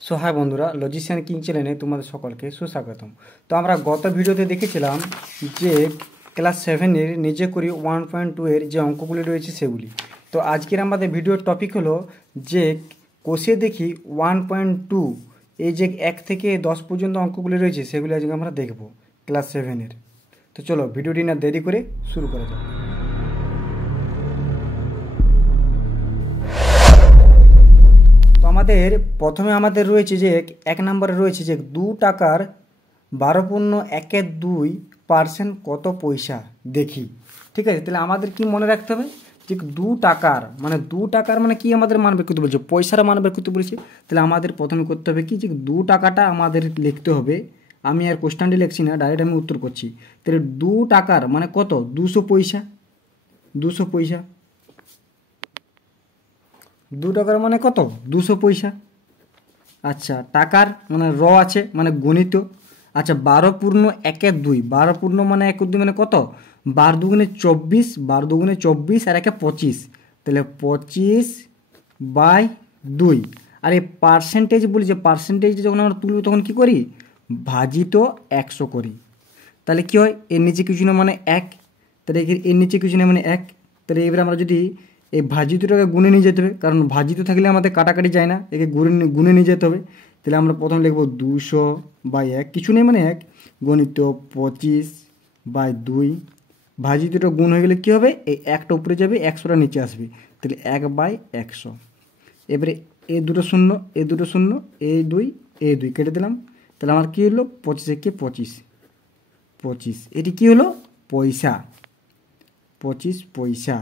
So high বন্ধুরা, লজিশিয়ান king চ্যানেলে তোমাদের সকলকে সুস্বাগতম। তো আমরা গত ভিডিওতে দেখেছিলাম যে ক্লাস 7-এর নিজে করি 1.2 এর যে অঙ্কগুলি রয়েছে সেগুলি। তো আজকের আমাদের ভিডিওর টপিক হলো যে কষে দেখি 1.2 এই যে 1 থেকে 10 পর্যন্ত অঙ্কগুলি রয়েছে সেগুলি আজকে আমরা দেখব ক্লাস 7-এর। তো চলো ভিডিওটি না দেরি করে শুরু করা যাক। তো প্রথমে আমাদের রয়েছে যে 1 নম্বরে রয়েছে যে 2 টাকার 12.12% কত পয়সা দেখি। ঠিক আছে, তাহলে আমাদের কি মনে রাখতে হবে যে 2 টাকার মানে কি আমাদের মান বের করতে বলছে, পয়সার মান বের করতে বলেছে। তাহলে আমাদের প্রথমে করতে হবে কি যে 2 টাকাটা আমাদের লিখতে হবে। আমি আর কোশ্চেনটি লিখছি না, ডাইরেক্ট আমি উত্তর করছি। তাহলে 2 টাকার মানে কত, 200 পয়সা। 200 পয়সা 2 টাকার মানে কত, 200 পয়সা। আচ্ছা, টাকার মানে আছে মানে গণিত। আচ্ছা, 12.12, 12 মানে 1 মানে কত, 12 দুগুণে 24, 12 দুগুণে 24 আর 1 25, তাহলে 25/2। আর এই পার্সেন্টেজ বলি যে পার্সেন্টেজ যখন আমরা তুলব তখন কি করি, ভাজিত 100 করি। তাহলে কি হয়, এর নিচে কিছু না মানে 1, তাহলে এর নিচে কিছু না মানে 1। তাহলে এবার আমরা যদি এই ভাজিতটাকে গুণে নিয়ে যেতে হবে, কারণ ভাজিত থাকলে আমাদের কাটাকাটি যায় না, একে গুণে নিয়ে যেতে হবে। তাহলে আমরা প্রথম লিখব 200/1, কিছু নেই মানে 1, গণিত 25/2। ভাজিতটা গুণ হয়ে গেলে কী হবে, এই 1টা উপরে যাবে, 100টা নিচে আসবে, তাহলে 1/100। এবারে এ দুটো শূন্য, এ দুটো শূন্য, এ দুই কেটে দিলাম। তাহলে আমার কী হলো, 25 25, এটি কী হলো, পয়সা। 25 পয়সা।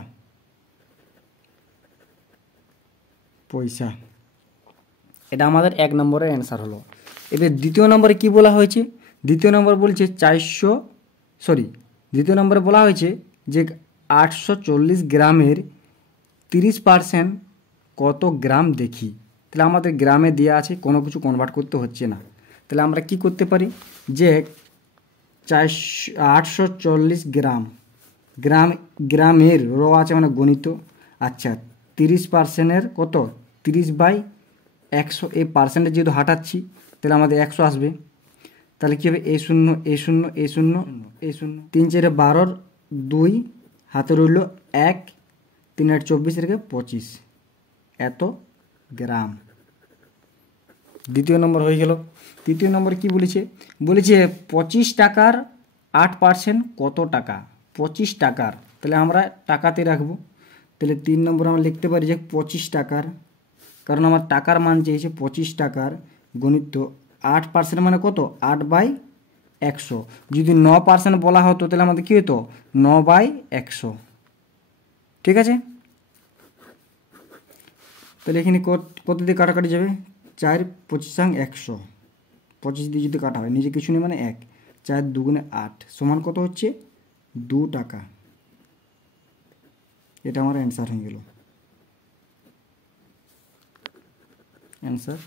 এটা আমাদের 1 নম্বরের অ্যান্সার হলো। এবার দ্বিতীয় নম্বরে কি বলা হয়েছে, দ্বিতীয় নম্বর বলছে দ্বিতীয় নম্বরে বলা হয়েছে যে 840 গ্রামের 30% কত গ্রাম দেখি। তাহলে আমাদের গ্রামে দেওয়া আছে, কোনো কিছু কনভার্ট করতে হচ্ছে না। তাহলে আমরা কি করতে পারি যে 840 গ্রামের আছে মানে গণিত। আচ্ছা, 30%-এর কত, 30/100, এই পার্সেন্টেজ যেহেতু হাঁটাচ্ছি তাহলে আমাদের 100 আসবে। তাহলে কী হবে, এই শূন্য 3 4 12, 2 হাতে রইল 1, 3 8 24 রেখে 25, এত গ্রাম। দ্বিতীয় নম্বর হয়ে গেল। তৃতীয় নম্বর কি বলেছে, 25 টাকার 8% কত টাকা। 25 টাকার, তাহলে আমরা টাকাতে রাখবো। তাহলে 3 নম্বর আমরা লিখতে পারি যে 25 টাকার, কারণ আমার টাকার মান চেয়েছে 25 টাকার, গণিত 8% মানে কত, 8/100। যদি 9% বলা হতো তাহলে আমাদের কী হতো, 9/100। ঠিক আছে, তাহলে এখানে কত দিয়ে কাটাকাটি যাবে, 4 25 100, 25 দিয়ে যদি কাটা হয়, নিজে কিছু নেই মানে 1, 4 দুগুণে 8 সমান কত হচ্ছে, 2 টাকা। এটা আমার অ্যান্সার হয়ে গেল। অ্যান্সার।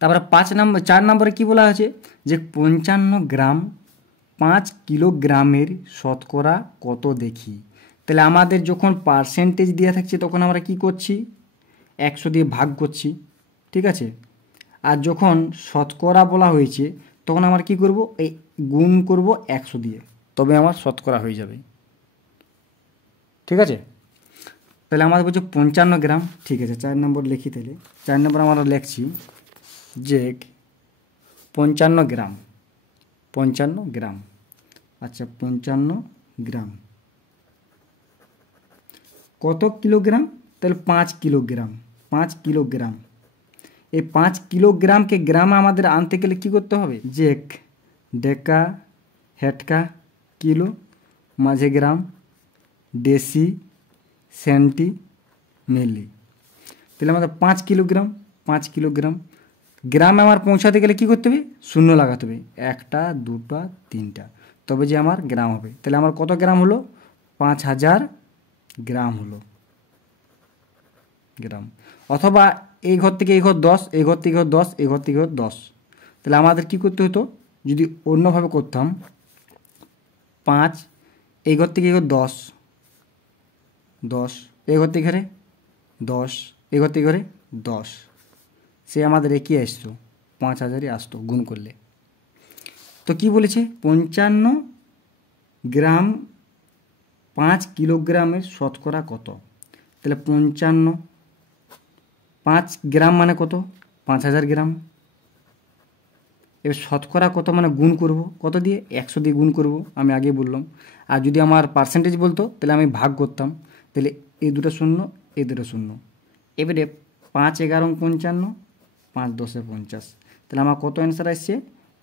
তারপরে 4 নম্বরে কি বলা হয়েছে যে 55 গ্রাম 5 কিলোগ্রামের শতকরা কত দেখি। তাহলে আমাদের যখন পার্সেন্টেজ দেওয়া থাকছে তখন আমরা কি করছি, 100 দিয়ে ভাগ করছি। ঠিক আছে, আর যখন শতকরা বলা হয়েছে তখন আমরা কি করব, এই গুণ করব 100 দিয়ে, তবে আমার শতকরা হয়ে যাবে। ঠিক আছে, তাহলে আমাদের বলছে 55 গ্রাম। ঠিক আছে, 4 নম্বর লিখি। তাহলে 4 নম্বর আমরা লিখছি যে 55 গ্রাম। আচ্ছা, 55 গ্রাম কত কিলোগ্রাম, তাহলে 5 কিলোগ্রাম। এই 5 কিলোগ্রামকে গ্রামে আমাদের আনতে গেলে কী করতে হবে, যে ডেকা হেটকা কিলো, মাঝে গ্রাম, ডেসি সেন্টি মিলি। তাহলে আমাদের 5 কিলোগ্রাম গ্রামে আমার পৌঁছাতে গেলে কী করতে হবে, শূন্য লাগাতে হবে, 1টা 2টা 3টা, তবে যে আমার গ্রাম হবে। তাহলে আমার কত গ্রাম হলো, 5000 গ্রাম হলো গ্রাম। অথবা এই ঘর থেকে এই ঘর 10, এই ঘর থেকে 10, এই ঘর থেকে 10। তাহলে আমাদের কি করতে হতো, যদি অন্যভাবে করতাম, 5, এই ঘর থেকে 10, এই ঘর থেকে 10, এগোতে করে 10, সে আমাদের একই আসতো, 5000ই আসতো গুণ করলে। তো কি বলেছে, 55 গ্রাম 5 কিলোগ্রামের শতকরা কত? তাহলে 55, 5 গ্রাম মানে কত? 5000 গ্রাম। এবার শতকরা কত মানে গুণ করব কত দিয়ে? 100 দিয়ে গুণ করব, আমি আগে বললাম। আর যদি আমার পার্সেন্টেজ বলতো তাহলে আমি ভাগ করতাম, তাহলে এই দুটো শূন্য, এই দুটো শূন্য। এবারে 5 11 55, 5 10 50, তাহলে আমার কত অ্যান্সার আসছে?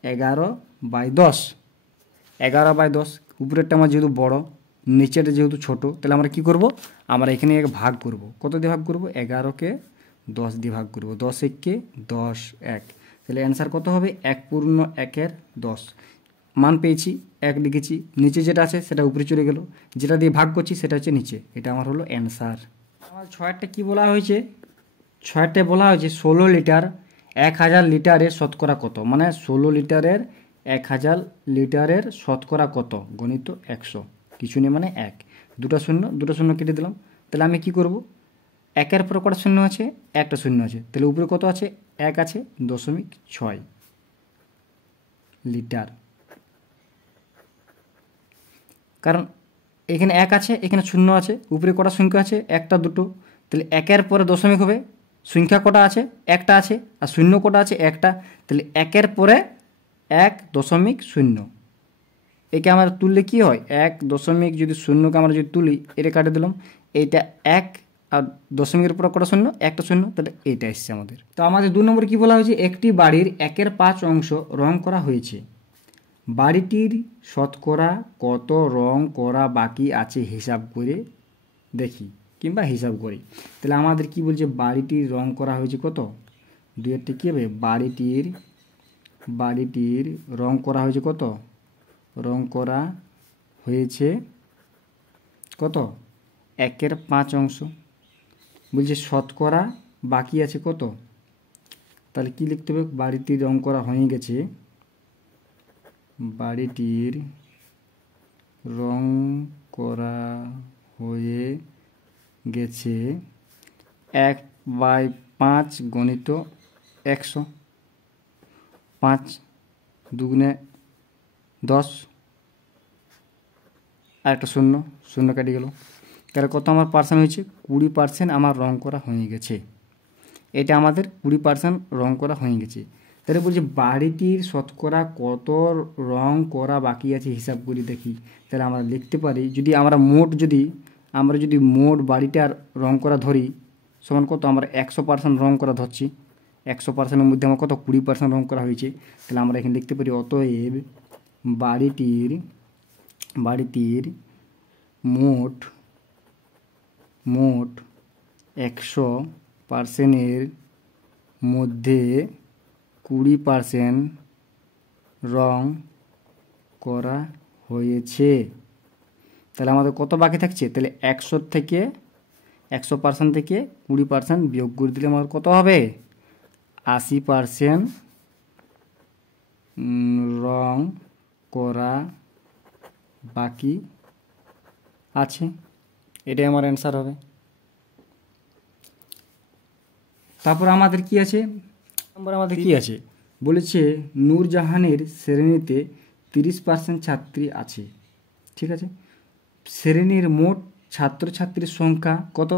11/10। 11/10, উপরেরটা আমার যেহেতু বড়, নিচেরটা যেহেতু ছোট, তাহলে আমরা কি করব, আমরা এখানে ভাগ করব। কত দিয়ে ভাগ করব? 11কে 10 দিয়ে ভাগ করব। 10 1 10 1, তাহলে অ্যান্সার কত হবে? 1/10। মান পেয়েছি, 1 লিখেছি, নিচে যেটা আছে সেটা উপরে চলে গেল, যেটা দিয়ে ভাগ করছি সেটা হচ্ছে নিচে। এটা আমার হলো অ্যান্সার। আমার 6টা কী বলা হয়েছে? 6টায় বলা হয়েছে 16 লিটার 1000 লিটারের শতকরা কত? মানে 16 লিটারের 1000 লিটারের শতকরা কত গণিত 100, কিছু নেই মানে 1। দুটো শূন্য, দুটো শূন্য কেটে দিলাম। তাহলে আমি কি করব, 1-এর পরে কটা শূন্য আছে? একটা শূন্য আছে, তাহলে উপরে কত আছে? 1 আছে, 0.6 লিটার। কারণ এখানে 1 আছে, এখানে শূন্য আছে, উপরে কটা সংখ্যা আছে? একটা দুটো, তাহলে 1-এর পরে দশমিক হবে। সংখ্যা কটা আছে? একটা আছে। আর শূন্য কটা আছে? একটা, তাহলে 1-এর পরে 1.0। একে আমরা তুললে কি হয়? 1.0কে আমরা যদি তুলি, এটা কাটে দিলাম, এইটা 1 আর দশমিকের পরে কটা শূন্য? একটা শূন্য, তাহলে এইটা এসছে আমাদের। তো আমাদের 2 নম্বর কি বলা হয়েছে? একটি বাড়ির 1/5 অংশ রং করা হয়েছে, বাড়িটির শতকরা কত রং করা বাকি আছে হিসাব করে দেখি, কিংবা হিসাব করি। তাহলে আমাদের কি বলছে? বাড়িটির রং করা হয়েছে কত? 2-এরটা কী হবে? বাড়িটির রং করা হয়েছে কত? রং করা হয়েছে কত? 1/5 অংশ। বলছে শতকরা বাকি আছে কত? তাহলে কি লিখতে হবে? বাড়িটির রং করা হয়ে গেছে, বাড়িটির রং করা হয়ে গেছে 1/5 গণিত 100। 5 2 10, আর একটা শূন্য, শূন্য কেটে গেল। তাহলে কত আমার পার্সেন্ট হয়েছে? 20% আমার রং করা হয়ে গেছে। এটা আমাদের 20% রং করা হয়ে গেছে। তাহলে বলছে বাড়িটির শতকরা কত রং করা বাকি আছে হিসাব করি দেখি। তাহলে আমরা লিখতে পারি, যদি আমরা মোট বাড়িটার রং করা ধরি সমান কত? আমরা 100% রং করা ধরছি, 100%-এর মধ্যে আমার কত? 20% রং করা হয়েছে। তাহলে আমরা এখানে লিখতে পারি অতএব বাড়িটির মোট 100%-এর মধ্যে 20% রং করা হয়েছে। তাহলে আমাদের কত বাকি থাকছে? তাহলে 100% থেকে 20% বিয়োগ করে দিলে আমাদের কত হবে? 80% রং করা বাকি আছে। এটাই আমার অ্যান্সার হবে। তারপর আমাদের কি আছে? আমাদের কি আছে বলেছে, নূরজাহানের শ্রেণীতে 30% ছাত্রী আছে। ঠিক আছে, শ্রেণীর মোট ছাত্রছাত্রীর সংখ্যা কত?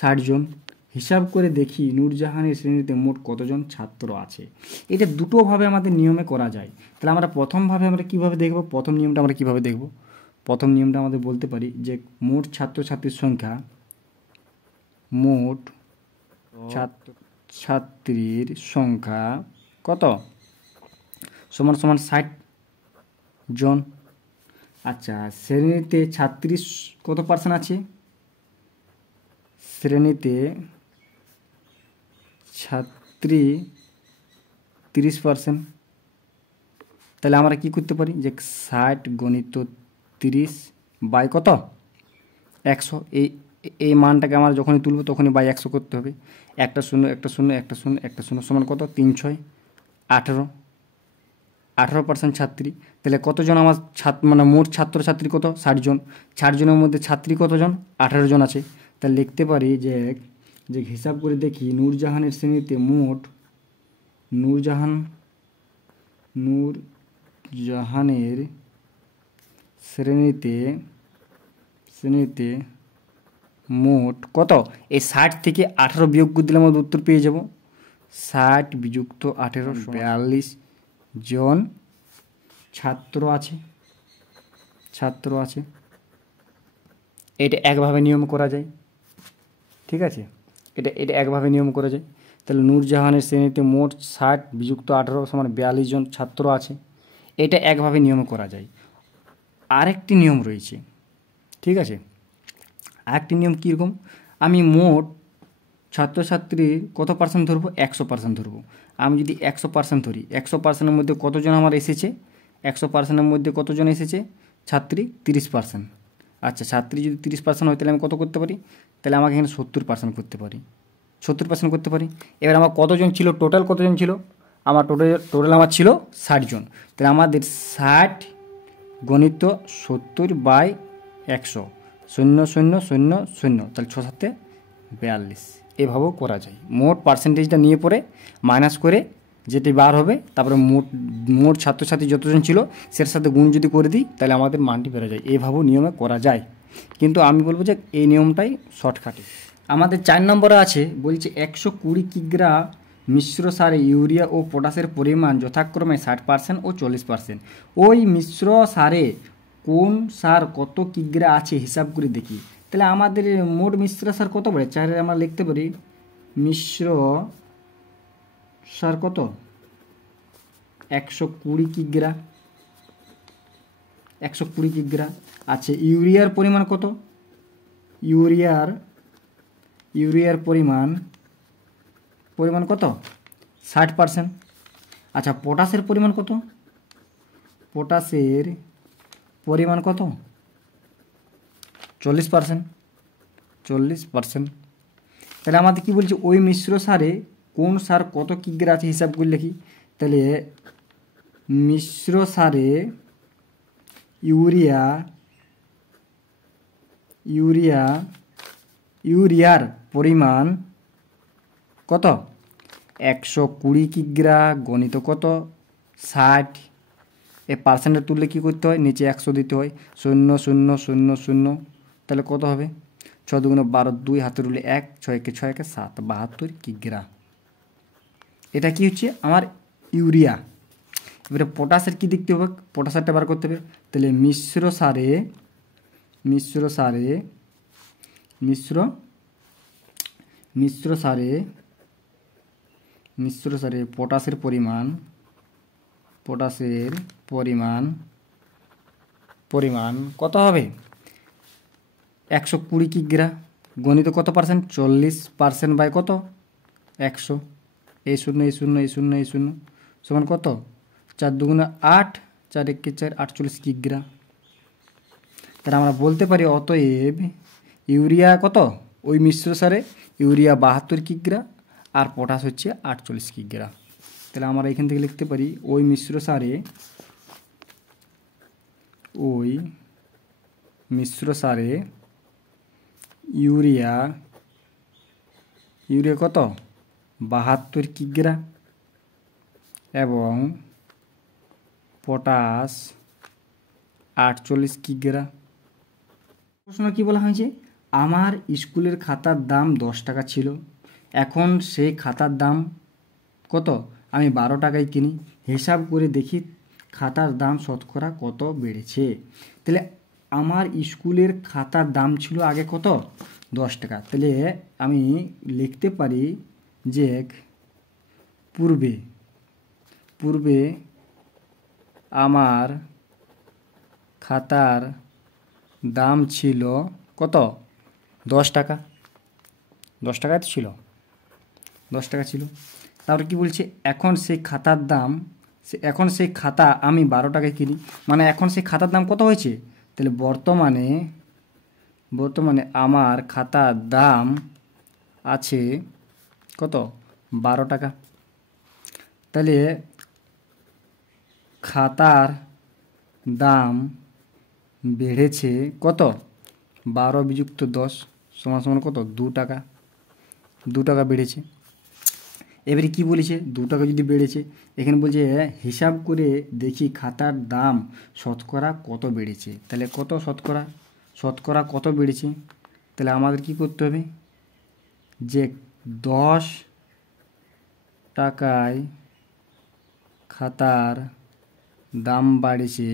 60 জন। হিসাব করে দেখি নূরজাহানের শ্রেণীতে মোট কতজন ছাত্র আছে। এটা দুটোভাবে আমাদের নিয়মে করা যায়। তাহলে আমরা প্রথমভাবে আমরা কীভাবে দেখব? প্রথম নিয়মটা আমরা কীভাবে দেখব? প্রথম নিয়মটা আমাদের বলতে পারি যে মোট ছাত্রছাত্রীর সংখ্যা, মোট ছাত্রছাত্রীর সংখ্যা কত? সমান 60 জন। আচ্ছা, শ্রেণীতে ছাত্রী কত পার্সেন্ট আছে? শ্রেণীতে ছাত্রী 30%। তাহলে আমরা কি করতে পারি যে 60 গণিত 30 বাই কত? 100। এই মানটাকে আমরা যখনই তুলব তখনই বাই 100 করতে হবে। একটা শূন্য, একটা শূন্য, একটা শূন্য, একটা শূন্য সমান কত? 3 6 18। 18% ছাত্রী। তাহলে কতজন আমার মোট ছাত্রছাত্রী কত? 60 জন। 60 জনের মধ্যে ছাত্রী কতজন? 18 জন আছে। তাহলে লিখতে পারি যে যে হিসাব করে দেখি নূরজাহানের শ্রেণীতে মোট নূরজাহানের শ্রেণীতে মোট কত, এই 60 থেকে 18 বিয়োগ করে দিলে আমাদের উত্তর পেয়ে যাব। 60 বিযুক্ত 18 42 জন ছাত্র আছে। এটা একভাবে নিয়ম করা যায়, ঠিক আছে, এটা একভাবে নিয়ম করা যায়। তাহলে নূরজাহানের শ্রেণীতে মোট 60 বিযুক্ত 18 সমান 42 জন ছাত্র আছে, এটা একভাবে নিয়ম করা যায়। আরেকটি নিয়ম রয়েছে, ঠিক আছে, আরেকটি নিয়ম কীরকম, আমি মোট ছাত্রছাত্রীর কত পার্সেন্ট ধরবো, 100% ধরবো। আমি যদি 100% ধরি, 100%-এর মধ্যে কতজন আমার এসেছে, 100%-এর মধ্যে কতজন এসেছে, ছাত্রী 30%। আচ্ছা, ছাত্রী যদি 30% হয় তাহলে আমি কত করতে পারি, তাহলে আমাকে এখানে 70% করতে পারি, 70% করতে পারি। এবার আমার কতজন ছিল, টোটাল কতজন ছিল, আমার টোটাল আমার ছিল 60 জন। তাহলে আমাদের 60 গণিত 70/100, 0 0 0 0, তাহলে 6 7 42। এভাবেও করা যায়। মোট পার্সেন্টেজটা নিয়ে পরে মাইনাস করে যেটি বার হবে, তারপরে মোট ছাত্রছাত্রী যতজন ছিল সেটার সাথে গুণ যদি করে দিই তাহলে আমাদের মানটি বেরো যায়। এভাবেও নিয়মে করা যায়, কিন্তু আমি বলবো যে এই নিয়মটাই শর্টকাটে। আমাদের 4 নম্বরে আছে, বলছে 120 কিগ্রা মিশ্র সারে ইউরিয়া ও পটাশের পরিমাণ যথাক্রমে 60% ও 40%। ওই মিশ্র সারে কোন সার কত কিগ্রা আছে হিসাব করে দেখি। তাহলে আমাদের মোট মিশ্র সার কত পড়ে, 4-এ আমরা লিখতে পারি মিশ্র সার কত, 120 কিগ্রা, 120 কিগ্রা আছে। ইউরিয়ার পরিমাণ কত, ইউরিয়ার পরিমাণ কত, 60%। আচ্ছা, পটাশের পরিমাণ কত, পটাশের পরিমাণ কত, 40%। তাহলে আমাদের কি বলছে, ওই মিশ্র সারে কোন সার কত কিগ্রা আছে হিসাব করে লিখি। তাহলে মিশ্র সারে ইউরিয়ার পরিমাণ কত, 120 কিগ্রা গণিত কত 60। এ পার্সেন্টে তুললে কী করতে হয়, নিচে 100 দিতে হয়, 0 0 0 0, তাহলে কত হবে, 6 2 12, 2 হাতের উলে 1, 6 1 6 1 7, 72 কিগ্রা। এটা কি হচ্ছে আমার ইউরিয়া। এবারে পটাশের কি দেখতে হবে, পটাশারটা বার করতে হবে। তাহলে মিশ্র সারে পটাশের পরিমাণ কত হবে, 120 কিগ্রা গণিত কত পার্সেন্ট, 40% বাই কত, 100, এই 0 এই 0 এই 0 এই 0 সমান কত, 4 2 8, 4 1 4, 48 কিগ্রা। তাহলে আমরা বলতে পারি অতএব ইউরিয়া কত, ওই মিশ্র সারে ইউরিয়া 72 কিগ্রা আর পটাশ হচ্ছে 48 কিগ্রা। তাহলে আমরা এখান থেকে লিখতে পারি ওই মিশ্র সারে ইউরিয়া কত, 72 কিগ্রা এবং পটাশ 48 কিগ্রা। প্রশ্ন কি বলা হয়েছে, আমার স্কুলের খাতার দাম 10 টাকা ছিল, এখন সেই খাতার দাম কত, আমি 12 টাকায় কিনি, হিসাব করে দেখি খাতার দাম শতকরা কত বেড়েছে। তাহলে আমার স্কুলের খাতার দাম ছিল আগে কত, 10 টাকা। তাহলে আমি লিখতে পারি যে পূর্বে আমার খাতার দাম ছিল কত, 10 টাকা, 10 টাকায় তো ছিল, 10 টাকা ছিল। তারপরে কি বলছে, এখন সেই খাতা আমি 12 টাকায় কিনি, মানে এখন সেই খাতার দাম কত হয়েছে, তাহলে বর্তমানে আমার খাতার দাম আছে কত, 12 টাকা। তাহলে খাতার দাম বেড়েছে কত, 12 বিযুক্ত 10 সমান সমান কত 2 টাকা, 2 টাকা বেড়েছে। এবারে কি বলেছে, 2 টাকা যদি বেড়েছে, এখানে বলছে হিসাব করে দেখি খাতার দাম শতকরা কত বেড়েছে। তাহলে কত শতকরা কত বেড়েছে, তাহলে আমাদের কি করতে হবে, যে 10 টাকায় খাতার দাম বাড়েছে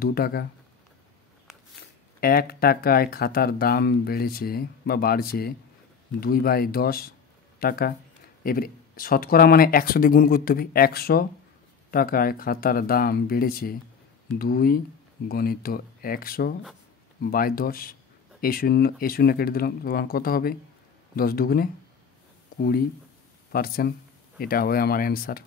2 টাকা, 1 টাকায় খাতার দাম বেড়েছে বা বাড়ছে 2/10 টাকা। এবারে শতকরা মানে 100 দিয়ে গুণ করতে হবে। 100 টাকায় খাতার দাম বেড়েছে 2 × 100/10। এই শূন্য কেটে দিলাম, তখন কত হবে, 10 × 2 = 20%। এটা হবে আমার অ্যান্সার।